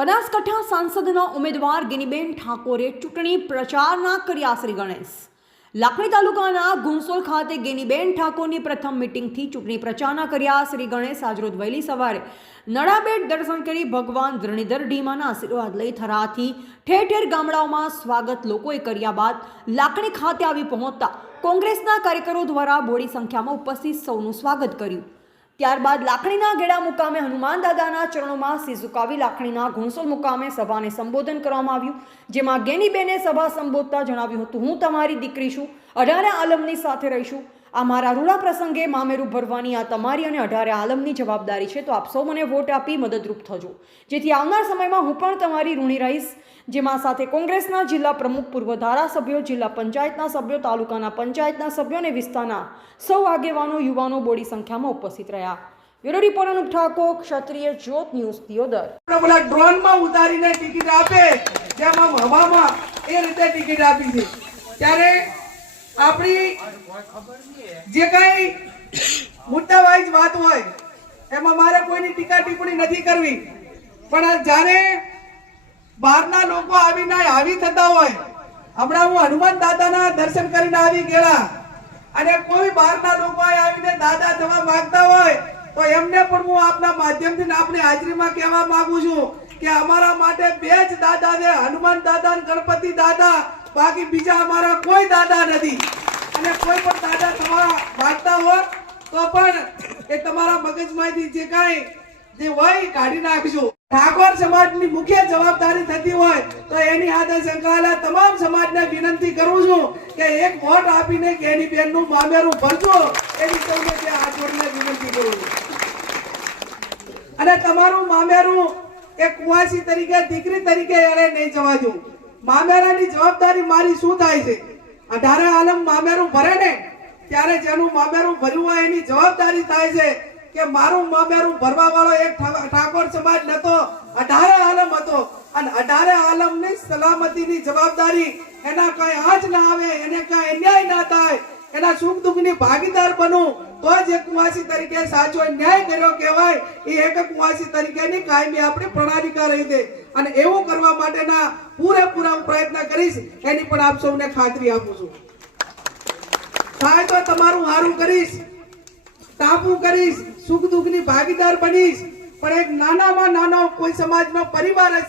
બનાસકાંઠા સાંસદના ઉમેદવાર ગિનીબેન ઠાકોરે ચૂંટણી પ્રચારના કર્યા શ્રી ગણેશ. લાખણી તાલુકાના ગુણસોલ ખાતે ગિનીબેન ઠાકોરની પ્રથમ મિટિંગથી ચૂંટણી પ્રચારના કર્યા શ્રી ગણેશ આજરોજ વહેલી સવારે નડાબેટ દર્શન કરી ભગવાન ધરણીધર ઢીમાના આશીર્વાદ લઈ થરાથી ઠેર ઠેર ગામડાઓમાં સ્વાગત લોકોએ કર્યા બાદ લાખણી ખાતે આવી પહોંચતા કોંગ્રેસના કાર્યકરો દ્વારા બોડી સંખ્યામાં ઉપસ્થિત સૌનું સ્વાગત કર્યું. ત્યારબાદ લાખણીના ગેડા મુકામે હનુમાન દાદાના ચરણોમાં શીશ ઝુકાવી લાખણીના ગુણસોલ મુકામે સભાને સંબોધન કરવામાં આવ્યું, જેમાં ગેનીબેને સભા સંબોધતા જણાવ્યું હતું, હું તમારી દીકરી છું, 18 આલમની સાથે રહીશું. આ મારા રૂડા પ્રસંગે મામેરું ભરવાની આ તમારી અને 18 આલમની જવાબદારી છે, તો આપ સૌ મને વોટ આપી મદદરૂપ થજો, જેથી આવનાર સમયમાં હું પણ તમારી ઋણી રહીશ. જેમાં સાથે કોંગ્રેસના જિલ્લા પ્રમુખ, પૂર્વ ધારાસભ્યો, જિલ્લા પંચાયતના સભ્યો, તાલુકાના પંચાયતના સભ્યો અને વિસ્તારના સૌ આગેવાનો, યુવાનો બોડી સંખ્યામાં ઉપસ્થિત રહ્યા. બ્યુરો રિપોર્ટર અનુપ ઠાકોર, ક્ષત્રિય જ્યોત ન્યૂઝ, દિયોદર. પેલા ડ્રોનમાં ઉતારીને ટિકિટ આપે જેમાં હવામાં એ રીતે ટિકિટ આપી છે. ત્યારે આપણી જે કઈ મુદ્દા વાઇઝ વાત હોય એમાં મારે કોઈની ટીકા ટિપ્પણી નથી કરવી, પણ જ્યારે બહારના લોકો આવીને આવી થતા હોય, હમણાં હું હનુમાન દાદાના દર્શન કરીને આવી ગયેલા, અને કોઈ બહારના લોકો આવીને દાદા થવા માંગતા હોય તો એમને પણ હું આપના માધ્યમથી આપણી હાજરીમાં કહેવા માંગુ છું કે અમારા માટે બે જ દાદા છે, હનુમાન દાદા અને ગણપતિ દાદા, બાકી બીજા અમારા કોઈ દાદા નથી. અને કોઈ પણ દાદા થવા માંગતા હોય તો પણ એ તમારા મગજમાંથી જે કાંઈ જે હોય કાઢી નાખજો. ઠાકોર સમાજની મુખ્ય જવાબદારી થતી હોય તો એની સાથે સંકળાયેલા તમામ સમાજને વિનંતી કરું છું કે એક વોટ આપીને ગેનીબેનનું મામેરું ભરજો, એની સૌને ત્યાં હાથ જોડીને વિનંતી કરું છું. અને તમારું મામેરું એક કુંવાસી તરીકે, દીકરી તરીકે એને નહીં જવા દઉં. મામેરાની જવાબદારી મારી શું થાય છે? 18 આલમ મામેરું ભરે ને ત્યારે જેનું મામેરું ભર્યું હોય એની જવાબદારી થાય છે કે મારું મામેરું ભરવા વાળો એક ઠાકોર સમાજ નતો, 18 આલમ હતો, અને 18 આલમની સલામતીની જવાબદારી એના કઈ આંચ ના આવે, એને કઈ અન્યાય ના થાય, એના સુખ દુઃખની ભાગીદાર બનું તો જ એક કુંવાસી તરીકે સાચો ન્યાય કર્યો કહેવાય. એ એક કુંવાસી તરીકેની કાયમી આપણી પ્રણાલિકા રહી છે, અને એવું કરવા માટેના પૂરેપૂરા પ્રયત્ન કરીશ, એની પણ આપ સૌને ખાતરી આપું છું. થાય તો તમારું સારું કરીશ, ટાપુ કરીશ, સુખ દુઃખની ભાગીદાર બનીશ, પણ એક નાનામાં નાનો કોઈ સમાજનો પરિવાર હશે